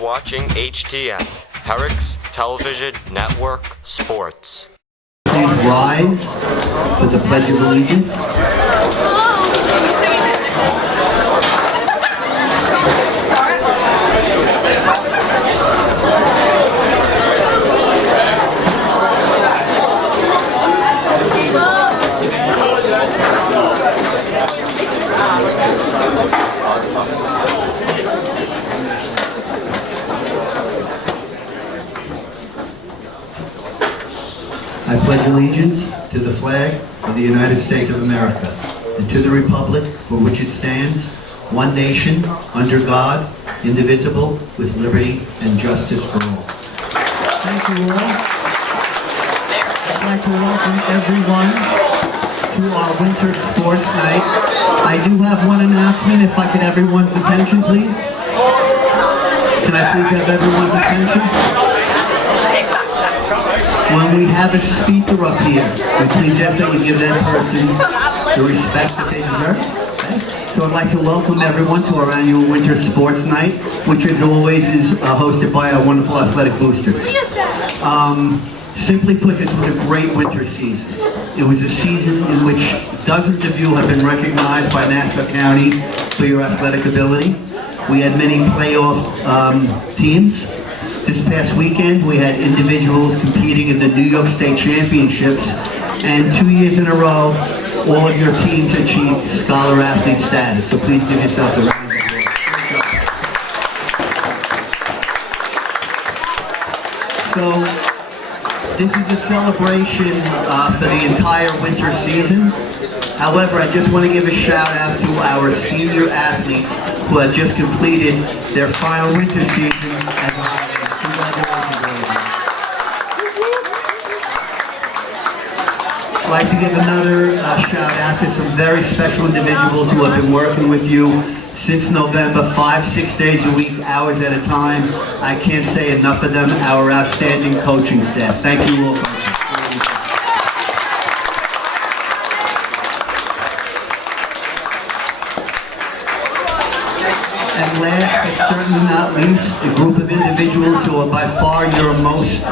watching HTN, Herricks Television Network Sports. Please rise for the Pledge of Allegiance. I pledge allegiance to the flag of the United States of America and to the republic for which it stands, one nation, under God, indivisible, with liberty and justice for all. Thank you all. I'd like to welcome everyone to our winter sports night. I do have one announcement, if I could have everyone's attention, please. Can I please have everyone's attention? When we have a speaker up here, we please ask that you give that person the respect that they deserve. Okay? So I'd like to welcome everyone to our annual Winter Sports Night, which as always is hosted by our wonderful athletic boosters. Simply put, this was a great winter season. It was a season in which dozens of you have been recognized by Nassau County for your athletic ability. We had many playoff teams. This past weekend, we had individuals competing in the New York State Championships, and 2 years in a row, all of your teams achieved Scholar Athlete status. So please give yourselves a round of applause. So, this is a celebration for the entire winter season. However, I just want to give a shout out to our senior athletes who have just completed their final winter season as a I'd like to give another shout out to some very special individuals who have been working with you since November, 5-6 days a week, hours at a time. I can't say enough of them, our outstanding coaching staff. Thank you all. And last but certainly not least, a group of individuals who are by far your most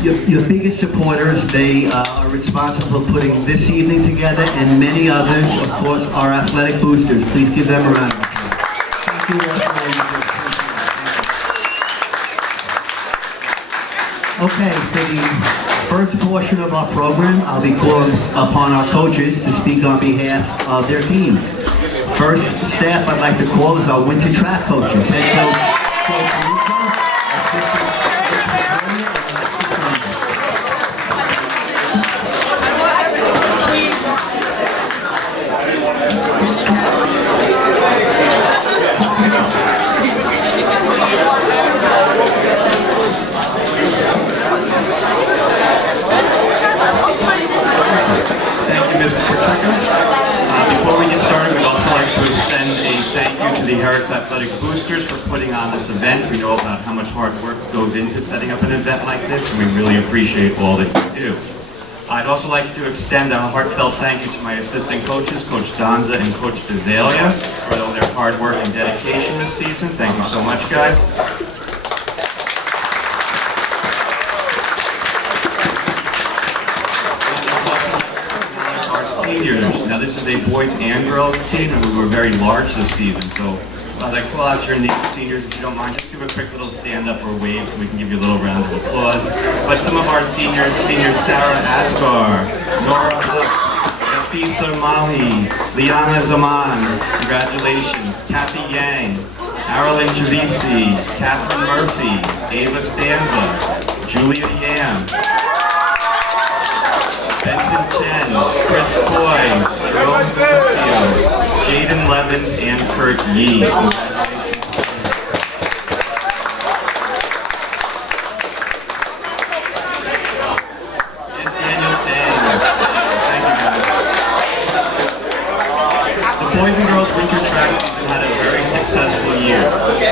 your biggest supporters. They are responsible for putting this evening together, and many others, of course, our athletic boosters. Please give them a round of applause. Thank you all for all you do. Okay, for the first portion of our program, I'll be calling upon our coaches to speak on behalf of their teams. First staff I'd like to call is our winter track coaches. Head coach, Coach Russo, assistant the Herricks Athletic Boosters for putting on this event. We know about how much hard work goes into setting up an event like this, and we really appreciate all that you do. I'd also like to extend a heartfelt thank you to my assistant coaches, Coach Donza and Coach Bezalia, for all their hard work and dedication this season. Thank you so much, guys. Seniors. Now this is a boys and girls team, and we were very large this season, so while I call out your names, seniors, if you don't mind, just give a quick little stand up or wave so we can give you a little round of applause. But some of our seniors, Senior Sarah Asgar, Nora Huck, Nafisa Mali, Liana Zaman, congratulations, Kathy Yang, Marilyn Javisi, Catherine Murphy, Ava Stanza, Julia Yam, Benson Chen, Chris Coy, Jerome Garcia, Jaden Levins, and Kurt Yee. And Daniel Dang. Thank you, guys. The boys and girls winter track season had a very successful year.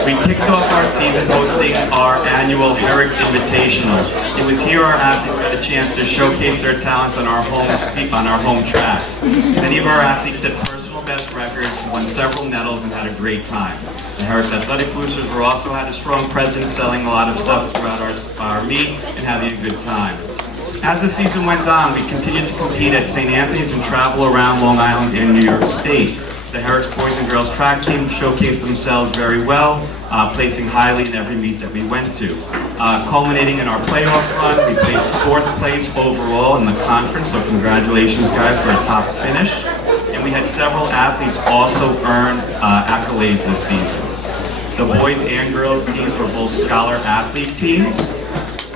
We kicked off our season hosting our annual Herricks Invitational. It was here our athletes got a chance to showcase their talents on our home track. Many of our athletes set personal best records, won several medals, and had a great time. The Herricks Athletic Boosters were also had a strong presence, selling a lot of stuff throughout our meet and having a good time. As the season went on, we continued to compete at St. Anthony's and travel around Long Island and New York State. The Herricks boys and girls track team showcased themselves very well, placing highly in every meet that we went to. Culminating in our playoff run, we placed 4th place overall in the conference, so congratulations guys for a top finish. And we had several athletes also earn accolades this season. The boys and girls teams were both scholar athlete teams,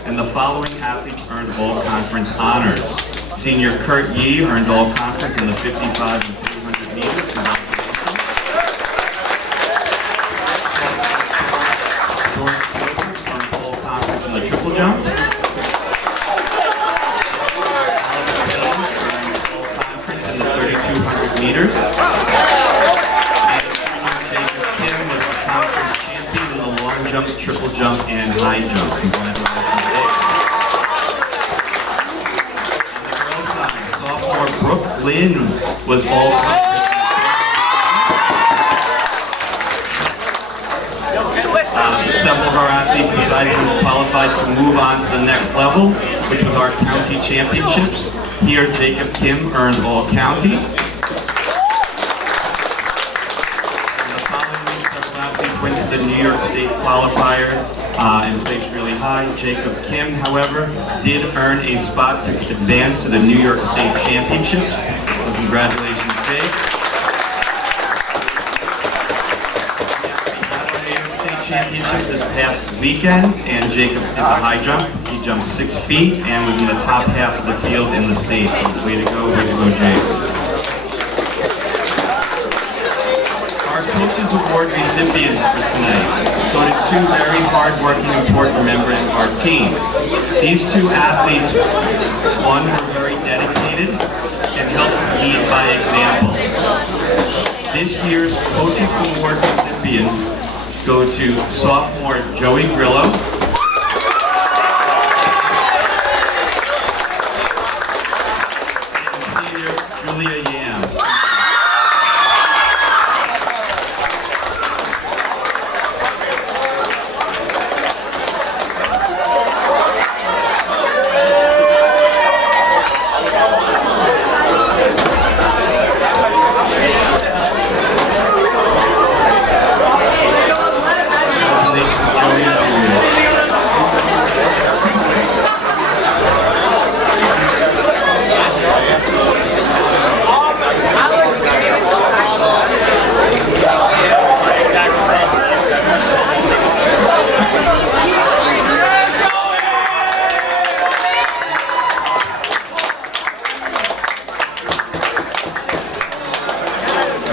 and the following athletes earned all conference honors. Senior Kurt Yee earned all conference in the 55 and 300 meters. The triple jump. All conference in the 3,200 meters. And Jacob Kim was the conference champion in the long jump, triple jump, and high jump. On the girls' side, sophomore Brooke Lynn was all conference. Several of our athletes besides him qualified to move on to the next level, which was our county championships. Here, Jacob Kim earned all county. And the following week, several athletes went to the New York State qualifier and placed really high. Jacob Kim, however, did earn a spot to advance to the New York State championships. So congratulations, Jake. Championships this past weekend, and Jacob did the high jump. He jumped 6 feet and was in the top half of the field in the state. So way to go, Jake. Our Coaches Award recipients for tonight go to 2 very hard-working, important members of our team. These 2 athletes, one were very dedicated and helped lead by example. This year's Coaches Award recipients go to sophomore Joey Grillo, and senior Julia Yam.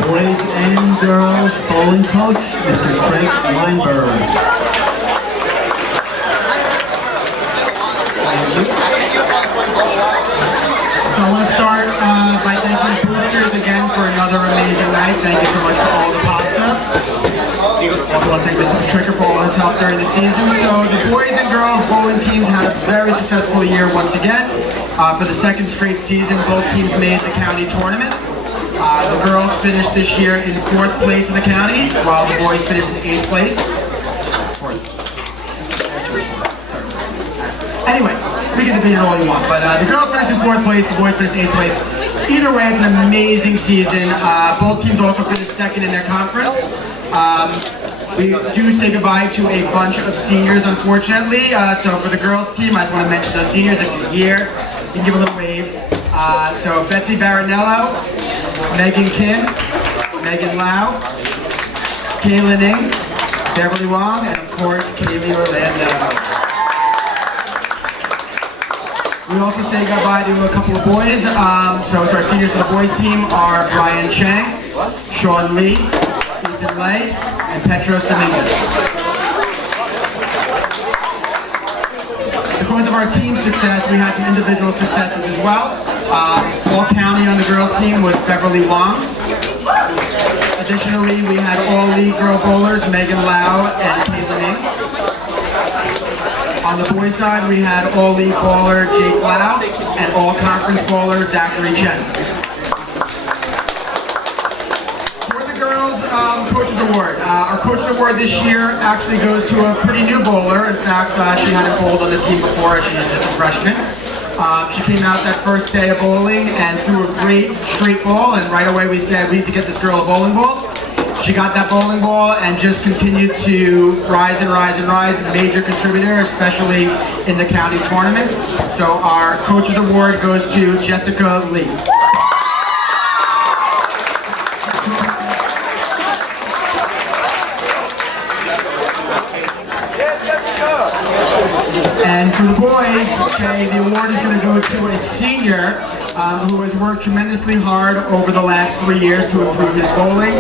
Boys and girls bowling coach, Mr. Craig Weinberg. So I want to start by thanking the boosters again for another amazing night. Thank you so much for all the pasta. Also want to thank Mr. Patricia for all his help during the season. So the boys and girls bowling teams had a very successful year once again. For the 2nd straight season, both teams made the county tournament. The girls finished this year in 4th place in the county, while the boys finished in 8th place. Anyway, we can debate it all you want, but the girls finished in 4th place, the boys finished in 8th place. Either way, it's an amazing season. Both teams also finished 2nd in their conference. We do say goodbye to a bunch of seniors, unfortunately. So for the girls team, I just want to mention those seniors. If you're here, you can give a little wave. So Betsy Baranello, Megan Kim, Megan Lau, Kaylin Ng, Beverly Wong, and of course, Kaylee Orlando. We also say goodbye to a couple of boys. So our seniors for the boys team are Brian Chang, Sean Lee, Ethan Lay, and Petros Dominguez. Because of our team success, we had some individual successes as well. All county on the girls team was Beverly Wong. Additionally, we had all league girl bowlers Megan Lau and Caitlin Ng. On the boys side, we had all league bowler Jake Lau and all conference bowler Zachary Chen. girls Coaches Award. Our Coaches Award this year actually goes to a pretty new bowler. In fact, she hadn't bowled on the team before. She was just a freshman. She came out that first day of bowling and threw a great straight ball, and right away we said we need to get this girl a bowling ball. She got that bowling ball and just continued to rise and rise and rise. A major contributor, especially in the county tournament. So our Coaches Award goes to Jessica Lee. And for the boys, okay, the award is going to go to a senior who has worked tremendously hard over the last 3 years to improve his bowling.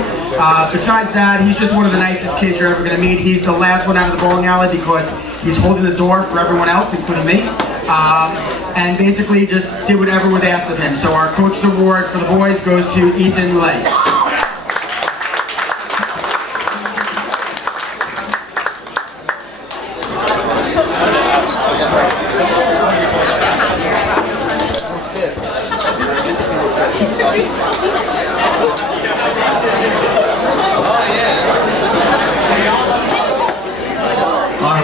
Besides that, he's just one of the nicest kids you're ever going to meet. He's the last one out of the bowling alley because he's holding the door for everyone else, including me. And basically just did whatever was asked of him. So our Coach's Award for the boys goes to Ethan Lay.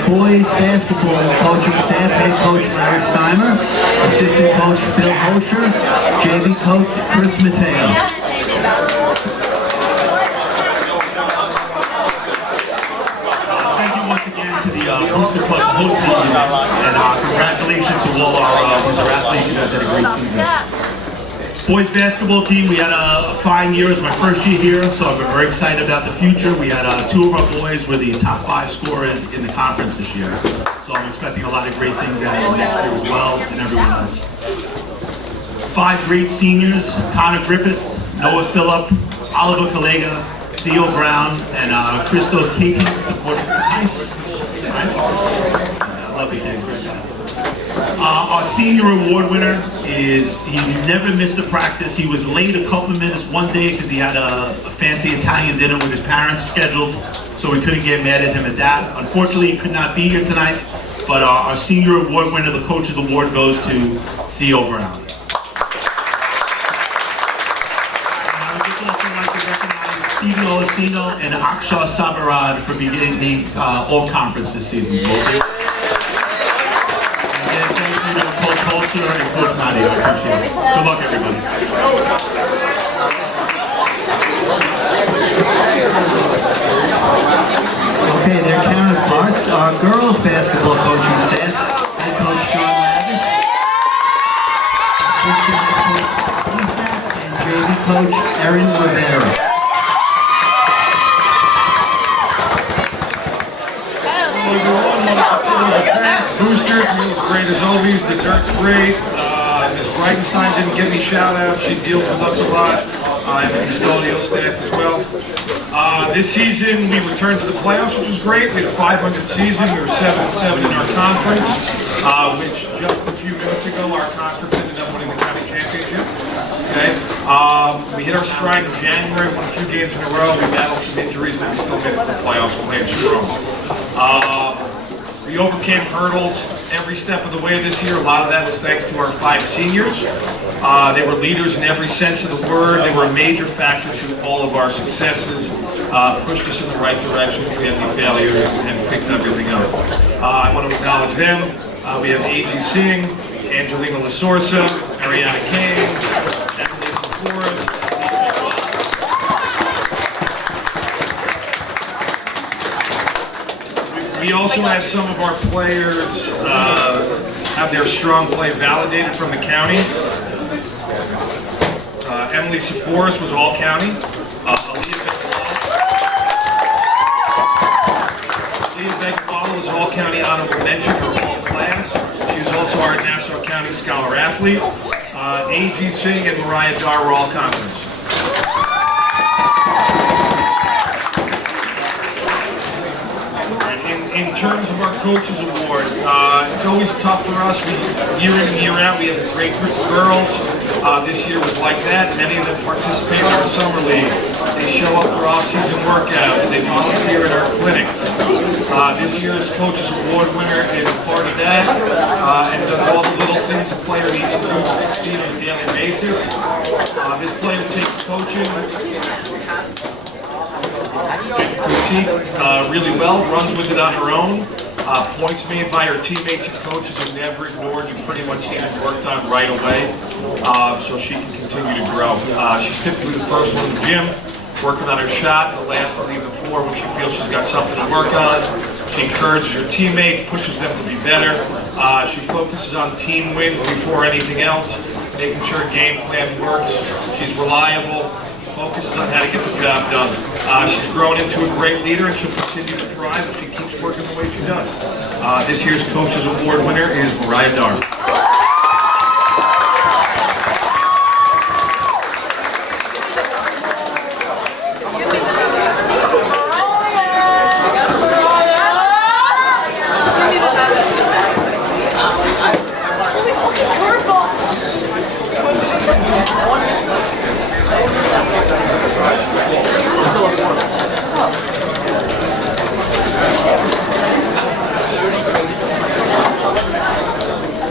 Boys basketball coaching staff, head coach Larry Steimer, assistant coach Bill Hosher, JV coach Chris Mateo. Thank you once again to the Booster Club for hosting the event, and congratulations to all our athletes. You guys had a great season. Boys basketball team, we had a fine year. It was my first year here, so I'm very excited about the future. We had 2 of our boys were the top 5 scorers in the conference this year. So I'm expecting a lot of great things out of them next year as well, and everyone else. 5 great seniors: Connor Griffith, Noah Phillip, Oliver Kalega, Theo Brown, and Christos Katis, Tice. Right? I love the kids. Our senior award winner he never missed a practice. He was late a couple of minutes one day because he had a fancy Italian dinner with his parents scheduled, so we couldn't get mad at him at that. Unfortunately, he could not be here tonight, but our senior award winner, the Coach's Award, goes to Theo Brown. I would just also like to recognize Stephen Olesino and Aksha Sabarad for being named All-Conference this season. Culture and Coach Matty, I appreciate it. Good luck, everybody. Okay, their counterparts are girls basketball coaching staff, head coach John Lavish, assistant coach Lisa, and JV coach Erin Rivera. Booster, feels great as always. The dirt's great. Ms. Breitenstein didn't give me shout out. She deals with us a lot. And the custodial staff as well. This season we returned to the playoffs, which was great. We had a 500 season. We were 7-7 in our conference, which just a few minutes ago our conference ended up winning the county championship. Okay. We hit our stride in January, won a few games in a row. We battled some injuries, but we still made it to the playoffs. We're playing strong. We overcame hurdles every step of the way this year. A lot of that was thanks to our 5 seniors. They were leaders in every sense of the word. They were a major factor to all of our successes, pushed us in the right direction when we had any failures, and picked everything up. I want to acknowledge them. We have A.G. Singh, Angelina Lasorsa, Ariana Keynes, Emily Forrest. We also had some of our players have their strong play validated from the county. Emily Seforus was all county. Aaliyah Begbala was all county honorable mention for all class. She was also our Nassau County Scholar Athlete. A.G. Singh and Mariah Dar were all conference. In terms of our Coaches Award, it's always tough for us. Year in and year out, we have a great group of girls. This year was like that. Many of them participate in our summer league. They show up for off-season workouts. They volunteer at our clinics. This year's Coaches Award winner is part of that and does all the little things a player needs to do to succeed on a daily basis. This player takes coaching routine really well, runs with it on her own. Points made by her teammates and coaches are never ignored. You pretty much see them worked on right away, so she can continue to grow. She's typically the first one in the gym, working on her shot, and the last to leave the floor when she feels she's got something to work on. She encourages her teammates, pushes them to be better. She focuses on team wins before anything else, making sure game plan works. She's reliable, focuses on how to get the job done. She's grown into a great leader and she'll continue to thrive if she keeps working the way she does. This year's Coaches Award winner is Mariah Dar.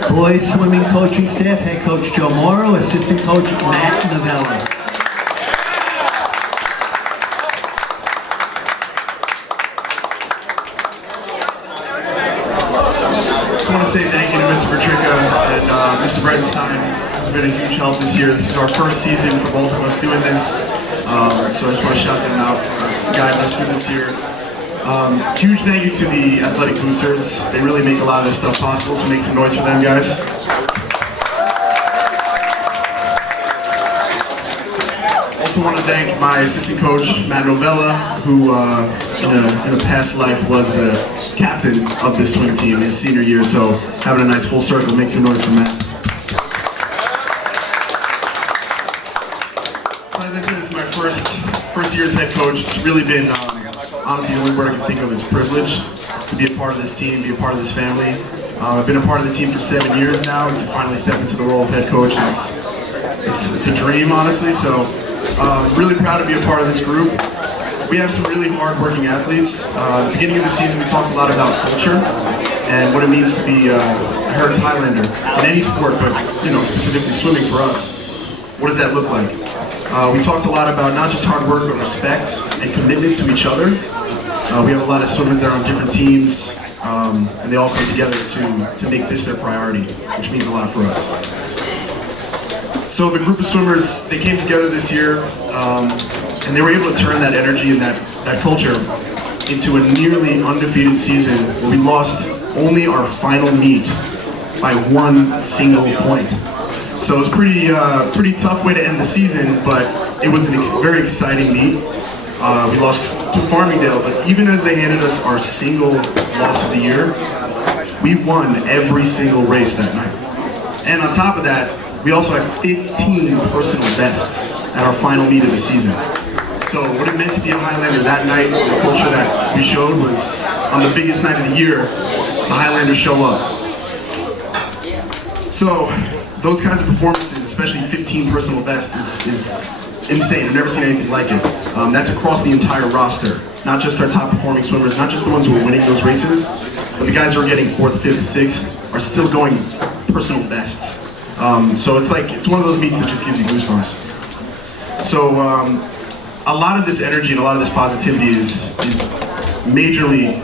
Boys swimming coaching staff, head coach Joe Morrow, assistant coach Matt Novella. I just want to say thank you to Mr. Patrica and Mr. Breitenstein, who's been a huge help this year. This is our first season for both of us doing this, so I just want to shout them out for guiding us through this year. Huge thank you to the athletic boosters. They really make a lot of this stuff possible, so make some noise for them, guys. Also want to thank my assistant coach, Matt Novella, who in a past life was the captain of this swim team his senior year, so having a nice full circle, make some noise for Matt. So as I said, this is my first year as head coach. It's really been, honestly, the only word I can think of is privilege to be a part of this team, be a part of this family. I've been a part of the team for 7 years now, and to finally step into the role of head coach is it's a dream, honestly. So really proud to be a part of this group. We have some really hard-working athletes. At the beginning of the season, we talked a lot about culture and what it means to be a Herricks Highlander in any sport, but specifically swimming for us. What does that look like? We talked a lot about not just hard work, but respect and commitment to each other. We have a lot of swimmers that are on different teams, and they all come together to make this their priority, which means a lot for us. So the group of swimmers, they came together this year, and they were able to turn that energy and that culture into a nearly undefeated season where we lost only our final meet by 1 single point. So it was pretty tough way to end the season, but it was a very exciting meet. We lost to Farmingdale, but even as they handed us our single loss of the year, we won every single race that night. And on top of that, we also had 15 personal bests at our final meet of the season. So what it meant to be a Highlander that night, the culture that we showed was, on the biggest night of the year, the Highlanders show up. So those kinds of performances, especially 15 personal bests, is insane. I've never seen anything like it. That's across the entire roster, not just our top performing swimmers, not just the ones who are winning those races, but the guys who are getting 4th, 5th, 6th are still going personal bests. So it's one of those meets that just gives you goosebumps. So a lot of this energy and a lot of this positivity is majorly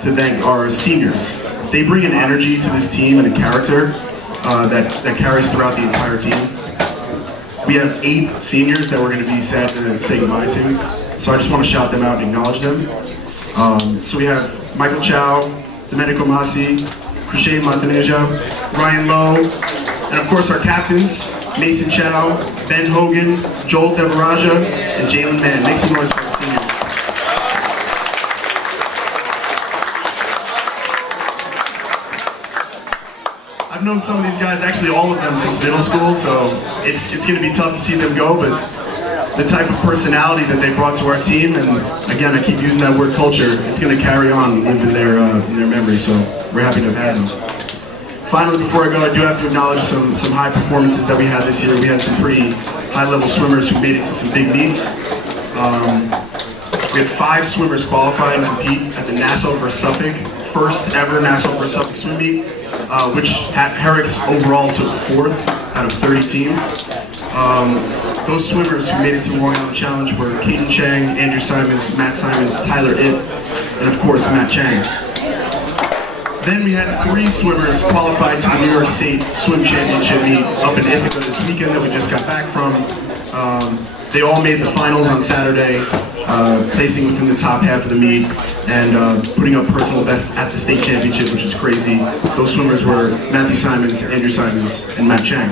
to thank our seniors. They bring an energy to this team and a character that carries throughout the entire team. We have 8 seniors that we're going to be sad to say goodbye to, so I just want to shout them out and acknowledge them. So we have Michael Chow, Domenico Masi, Crochet Montaneja, Ryan Lowe, and of course our captains, Mason Chow, Ben Hogan, Joel Devaraja, and Jalen Mann. Make some noise for the seniors. I've known some of these guys, actually all of them, since middle school, so it's going to be tough to see them go, but the type of personality that they brought to our team, and again, I keep using that word culture, it's going to carry on and live in their memory, so we're happy to have had them. Finally, before I go, I do have to acknowledge some high performances that we had this year. We had some pretty high-level swimmers who made it to some big meets. We had 5 swimmers qualify and compete at the Nassau vs. Suffolk, first ever Nassau vs. Suffolk swim meet, which Herricks overall took 4th out of 30 teams. those swimmers who made it to the Long Island Challenge were Caden Chang, Andrew Simons, Matt Simons, Tyler Itt, and of course Matt Chang. Then we had 3 swimmers qualified to the New York State Swim Championship meet up in Ithaca this weekend that we just got back from. They all made the finals on Saturday, placing within the top half of the meet and putting up personal bests at the state championship, which is crazy. Those swimmers were Matthew Simons, Andrew Simons, and Matt Chang.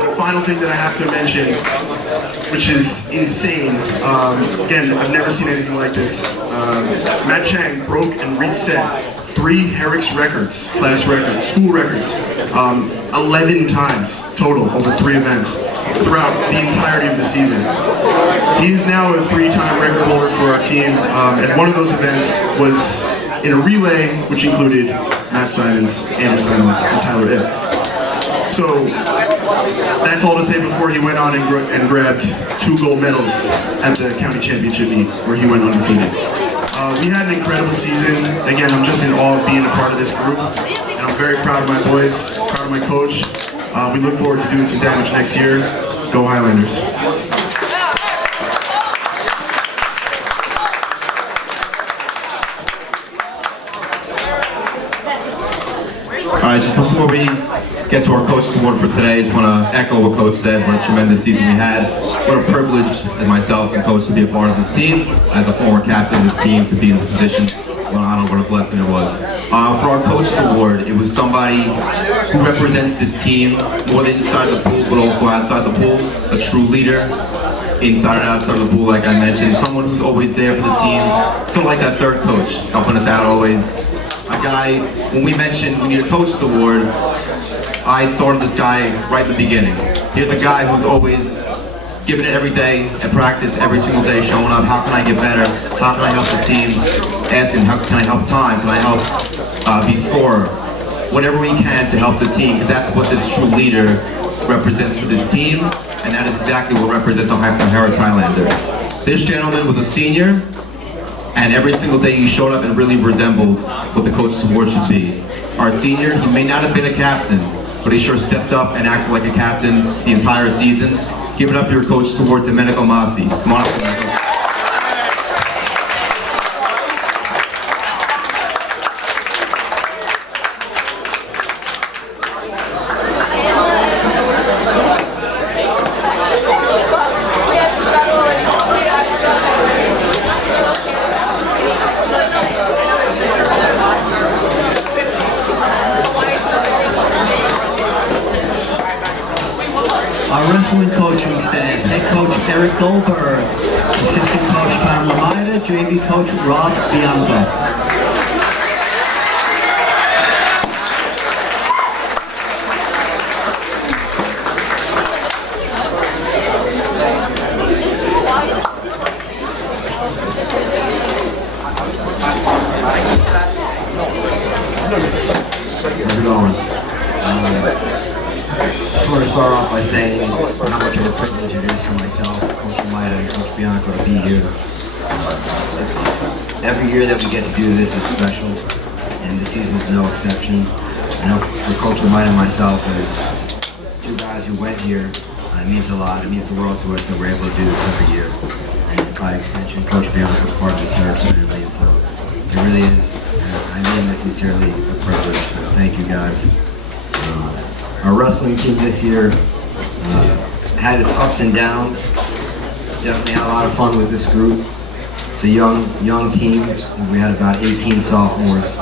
The final thing that I have to mention, which is insane, again, I've never seen anything like this. Matt Chang broke and reset 3 Herricks records, class records, school records, 11 times total over 3 events throughout the entirety of the season. He is now a 3-time record holder for our team, and one of those events was in a relay, which included Matt Simons, Andrew Simons, and Tyler Itt. So that's all to say before he went on and grabbed 2 gold medals at the county championship meet, where he went undefeated. We had an incredible season. Again, I'm just in awe of being a part of this group, and I'm very proud of my boys, proud of my coach. We look forward to doing some damage next year. Go Highlanders. All right, just before we get to our Coach's Award for today, I just want to echo what Coach said. What a tremendous season we had. What a privilege as myself and Coach to be a part of this team, as a former captain of this team, to be in this position. What an honor, what a blessing it was. For our Coach's Award, it was somebody who represents this team more than inside the pool, but also outside the pool. A true leader, inside and outside the pool, like I mentioned. Someone who's always there for the team. Sort of like that third coach, helping us out always. A guy, when we mentioned we need a Coach's Award, I thought of this guy right in the beginning. Here's a guy who's always giving it every day at practice, every single day, showing up. How can I get better? How can I help the team? Asking, how can I help time? Can I help be scorer? Whatever we can to help the team, because that's what this true leader represents for this team, and that is exactly what represents a Herricks Highlander. This gentleman was a senior, and every single day he showed up and really resembled what the Coach's Award should be. Our senior, he may not have been a captain, but he sure stepped up and acted like a captain the entire season. Give it up for your Coach's Award, Domenico Masi. Come on up, Domenico. Our wrestling coaching staff, head coach Eric Goldberg, assistant coach Tom Lamida, JV coach Rob Bianco. How's it going? I want to start off by saying how much of a privilege it is for myself, Coach Amida, and Coach Bianco to be here. Every year that we get to do this is special, and this season is no exception. I know for Coach Amida and myself, as 2 guys who went here, it means a lot. It means the world to us that we're able to do this every year. And by extension, Coach Bianco is part of this Herricks family, and so it really is, I mean this sincerely, a privilege. So thank you guys. Our wrestling team this year had its ups and downs. Definitely had a lot of fun with this group. It's a young team. We had about 18 sophomores,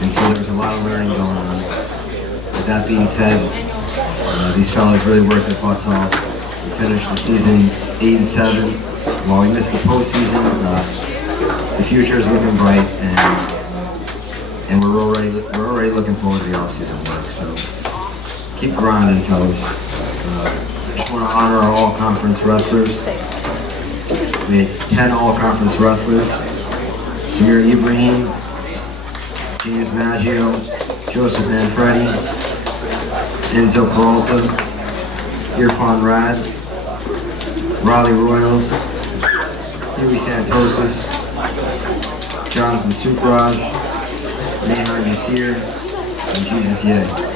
and so there was a lot of learning going on. With that being said, these fellas really worked their butts off. We finished the season 8-7. While we missed the postseason, the future is looking bright, and we're already looking forward to the off-season work. So. Keep grinding, fellas. Just want to honor our all-conference wrestlers. We had 10 all-conference wrestlers. Samir Ibrahim, James Maggio, Joseph Manfredi, Enzo Peralta, Irfan Rad, Raleigh Royals, Huey Santosis, Jonathan Sukraj, Nahar Yasir, and Jesus Ye.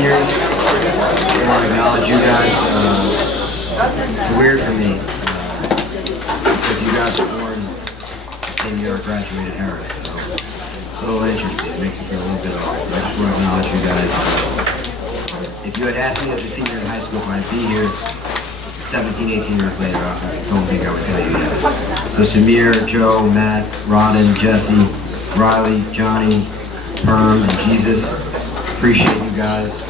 years. I want to acknowledge you guys. It's weird for me because you guys were born the same year I graduated Herricks. So it's a little interesting. It makes me feel a little bit old. I just want to acknowledge you guys. If you had asked me as a senior in high school if I'd be here 17, 18 years later, I don't think I would tell you yes. So Samir, Joe, Matt, Rodden, Jesse, Riley, Johnny, Perm, and Jesus, appreciate you guys.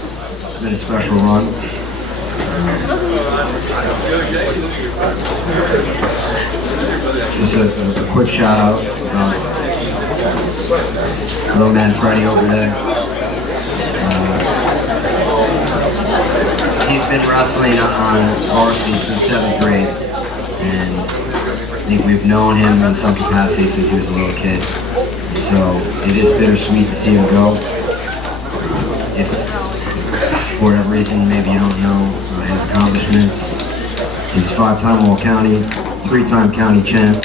It's been a special run. Just a quick shout out. Little man Freddie over there. He's been wrestling on varsity since 7th grade, and I think we've known him in some capacity since he was a little kid. And so it is bittersweet to see him go. If for whatever reason maybe you don't know his accomplishments, he's 5-time All-County, 3-time county champ,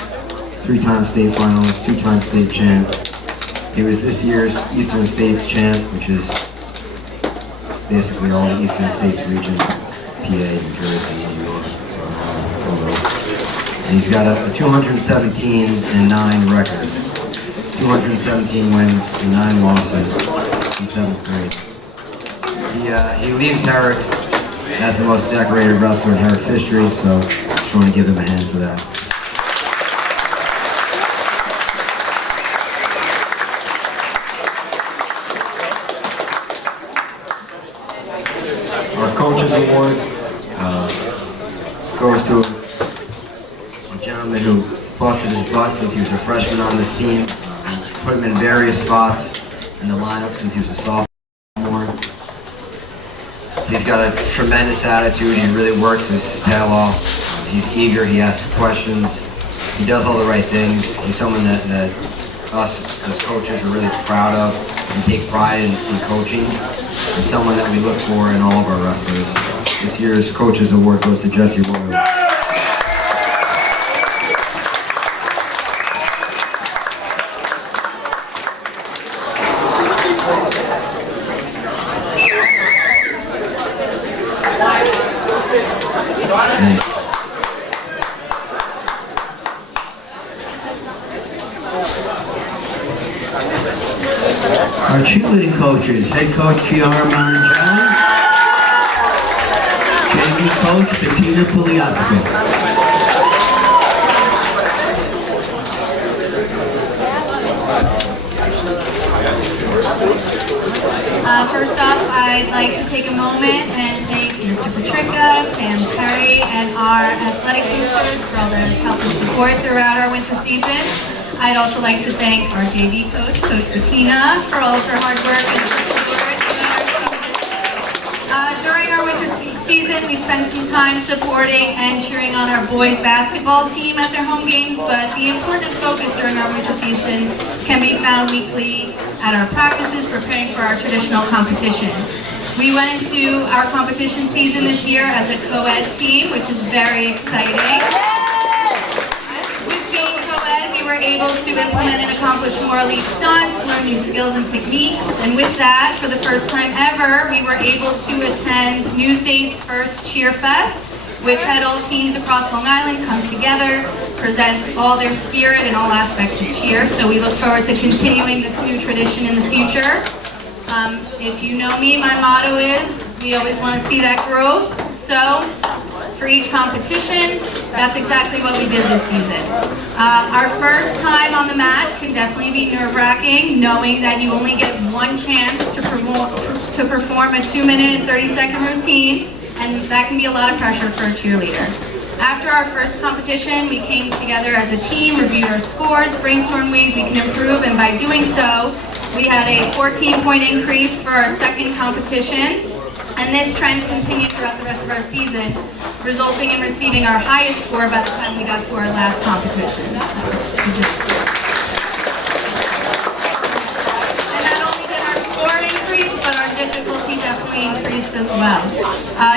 3-time state finalist, 2-time state champ. He was this year's Eastern States champ, which is basically all the Eastern States region, PA, New Jersey, New York, and he's got a 217-9 record, 217 wins and 9 losses in 7th grade. He leaves Herricks as the most decorated wrestler in Herricks history, so just want to give him a hand for that. Our Coaches Award goes to a gentleman who busted his butt since he was a freshman on this team, put him in various spots in the lineup since he was a sophomore. He's got a tremendous attitude. He really works his tail off. He's eager. He asks questions. He does all the right things. He's someone that us as coaches are really proud of and take pride in coaching. And someone that we look for in all of our wrestlers. This year's Coaches Award goes to Jesse Royal. Our cheerleading coaches, head coach Chiara Marangione, JV coach Bettina Pugliapico. First off, I'd like to take a moment and thank Mr. Patrica, Sam Terry, and our athletic boosters for all their help and support throughout our winter season. I'd also like to thank our JV coach, Coach Bettina, for all of her hard work and support. During our winter season, we spent some time supporting and cheering on our boys basketball team at their home games, but the important focus during our winter season can be found weekly at our practices preparing for our traditional competitions. We went into our competition season this year as a co-ed team, which is very exciting. We were able to implement and accomplish more elite stunts, learn new skills and techniques, and with that, for the first time ever, we were able to attend Newsday's first Cheer Fest, which had all teams across Long Island come together, present all their spirit in all aspects of cheer, so we look forward to continuing this new tradition in the future. If you know me, my motto is, we always want to see that growth, so for each competition, that's exactly what we did this season. Our first time on the mat can definitely be nerve-wracking, knowing that you only get one chance to perform a 2-minute and 30-second routine, and that can be a lot of pressure for a cheerleader. After our first competition, we came together as a team, reviewed our scores, brainstormed ways we can improve, and by doing so, we had a 14-point increase for our second competition, and this trend continued throughout the rest of our season, resulting in receiving our highest score by the time we got to our last competition. And not only did our score increase, but our difficulty definitely increased as well.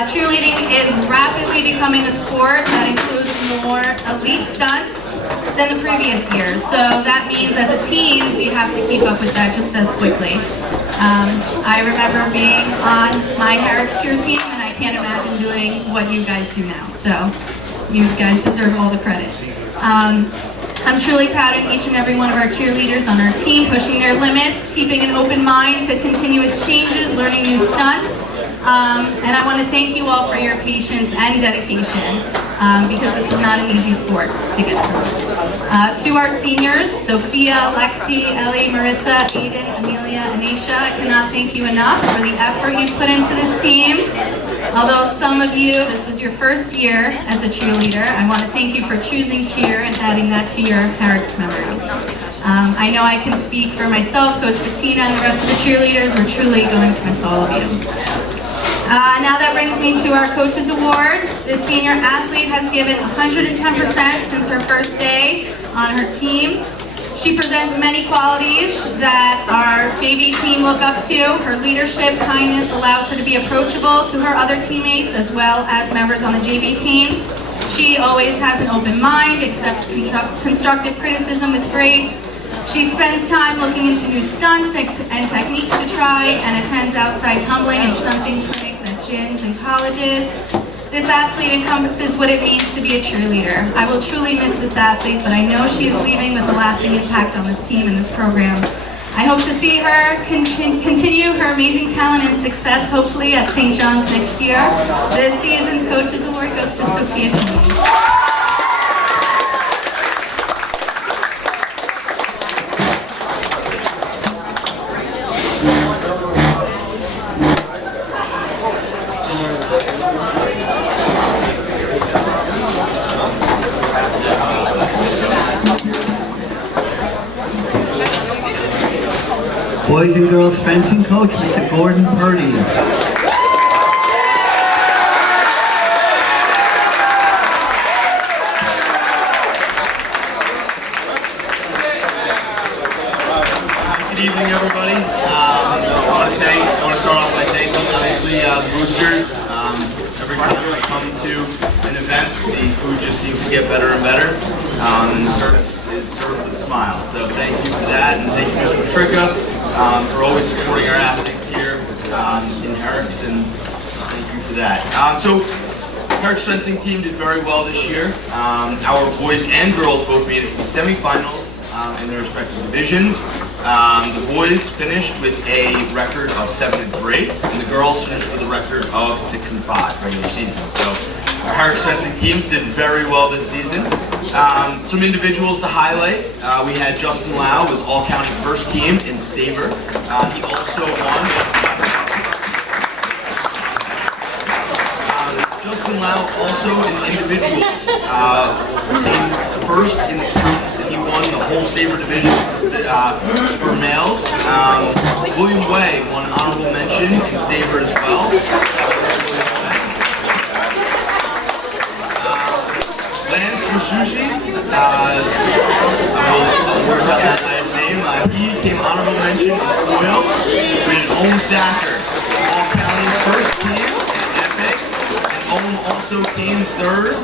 Cheerleading is rapidly becoming a sport that includes more elite stunts than the previous years. So that means as a team, we have to keep up with that just as quickly. I remember being on my Herricks cheer team, and I can't imagine doing what you guys do now. So you guys deserve all the credit. I'm truly proud of each and every one of our cheerleaders on our team, pushing their limits, keeping an open mind to continuous changes, learning new stunts. And I want to thank you all for your patience and dedication, because this is not an easy sport to get through. To our seniors, Sophia, Lexi, Ellie, Marissa, Aiden, Amelia, Anisha, I cannot thank you enough for the effort you put into this team. Although some of you, this was your first year as a cheerleader, I want to thank you for choosing cheer and adding that to your Herricks memories. I know I can speak for myself, Coach Bettina, and the rest of the cheerleaders. We're truly going to miss all of you. Now that brings me to our Coaches Award. This senior athlete has given 110% since her first day on her team. She presents many qualities that our JV team look up to. Her leadership, kindness allows her to be approachable to her other teammates as well as members on the JV team. She always has an open mind, accepts constructive criticism with grace. She spends time looking into new stunts and techniques to try, and attends outside tumbling and stunting clinics at gyms and colleges. This athlete encompasses what it means to be a cheerleader. I will truly miss this athlete, but I know she is leaving with a lasting impact on this team and this program. I hope to see her continue her amazing talent and success, hopefully at St. John's next year. This season's Coaches Award goes to Sophia Keane. Boys and girls fencing coach, Mr. Gordon Purdy. Good evening, everybody. I want to start off by thanking, obviously, the boosters. Every time I come to an event, the food just seems to get better and better, and the service is served with a smile. So thank you for that, and thank you, Mr. Patrica, for always supporting our athletes here in Herricks, and thank you for that. So Herricks fencing team did very well this year. Our boys and girls both made it to the semifinals in their respective divisions. The boys finished with a record of 7-3, and the girls finished with a record of 6-5 regular season. So our Herricks fencing teams did very well this season. Some individuals to highlight. We had Justin Lau, was all-county first team in Sabre. He also won. Justin Lau also in individuals came first in the counties, and he won the whole Sabre division for males. William Way won honorable mention in Sabre as well. Lance Masushi, I will work out that last name. He came honorable mention in foil. We had Owen Stacker, all-county first team in epic, and Owen also came third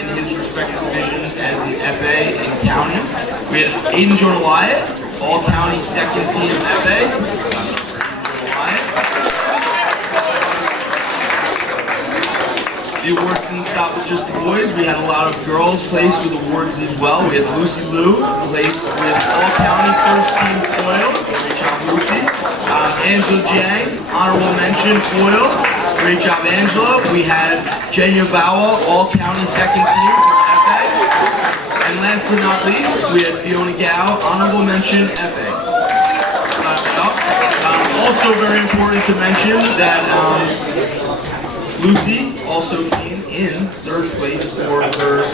in his respective division as the FA in counties. We had Aiden Jonah Wyatt, all-county second team FA. The awards didn't stop with just the boys. We had a lot of girls placed with awards as well. We had Lucy Liu placed with all-county first team foil. Great job, Lucy. Angela Jang, honorable mention foil. Great job, Angela. We had Jenya Bawa, all-county second team for FA. And last but not least, we had Fiona Gao, honorable mention FA. Also very important to mention that Lucy also came in third place for her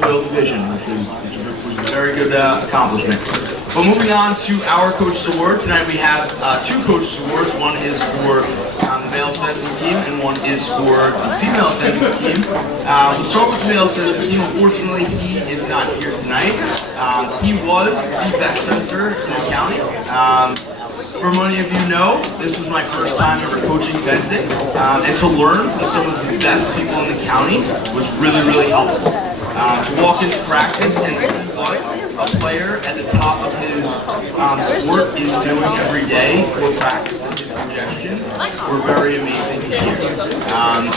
foil division, which was a very good accomplishment. But moving on to our Coaches Award, tonight we have two Coaches Awards. One is for the male's fencing team, and one is for the female fencing team. We'll start with the male's fencing team. Unfortunately, he is not here tonight. He was the best fencer in the county. For many of you know, this was my first time ever coaching fencing, and to learn from some of the best people in the county was really, really helpful. To walk into practice and see what a player at the top of his sport is doing every day for practice and his suggestions were very amazing to hear.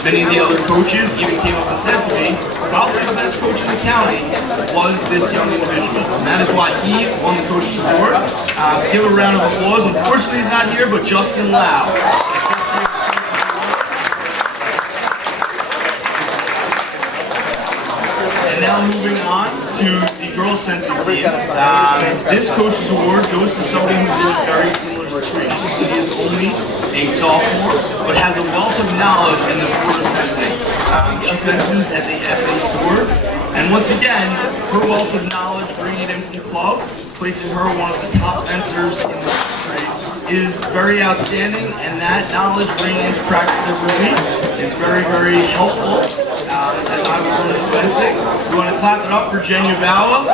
Many of the other coaches even came up and said to me, probably the best coach in the county was this young individual. And that is why he won the Coach's Award. Give a round of applause. Unfortunately, he's not here, but Justin Lau. And now moving on to the girls' sensing team. This Coach's Award goes to somebody who's doing very similar situation. He is only a sophomore, but has a wealth of knowledge in the sport of fencing. She fences at the FA Sword, and once again, her wealth of knowledge bringing it in from the club, placing her one of the top fencers in the country, is very outstanding, and that knowledge bringing into practice every week is very, very helpful. As I was learning fencing, we want to clap it up for Jen Yabawa.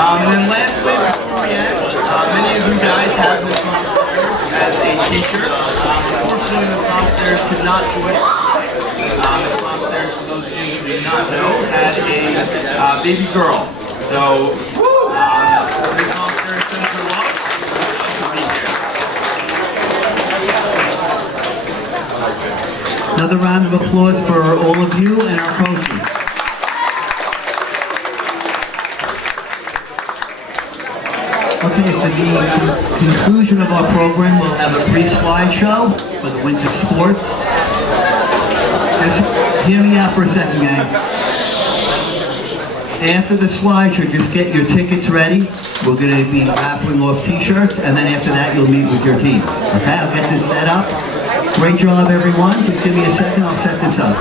And then lastly, before we end, many of you guys have Ms. Momstairs as a teacher. Unfortunately, Ms. Momstairs could not join us tonight. Ms. Momstairs, for those of you who do not know, had a baby girl. So, Ms. Momstairs sends her love. She'll be here. Another round of applause for all of you and our coaches. Okay, for the conclusion of our program, we'll have a brief slideshow for the winter sports. Just hear me out for a second, gang. After the slideshow, just get your tickets ready. We're going to be raffling off t-shirts, and then after that, you'll meet with your teams. Okay, I'll get this set up. Great job, everyone. Just give me a second, I'll set this up.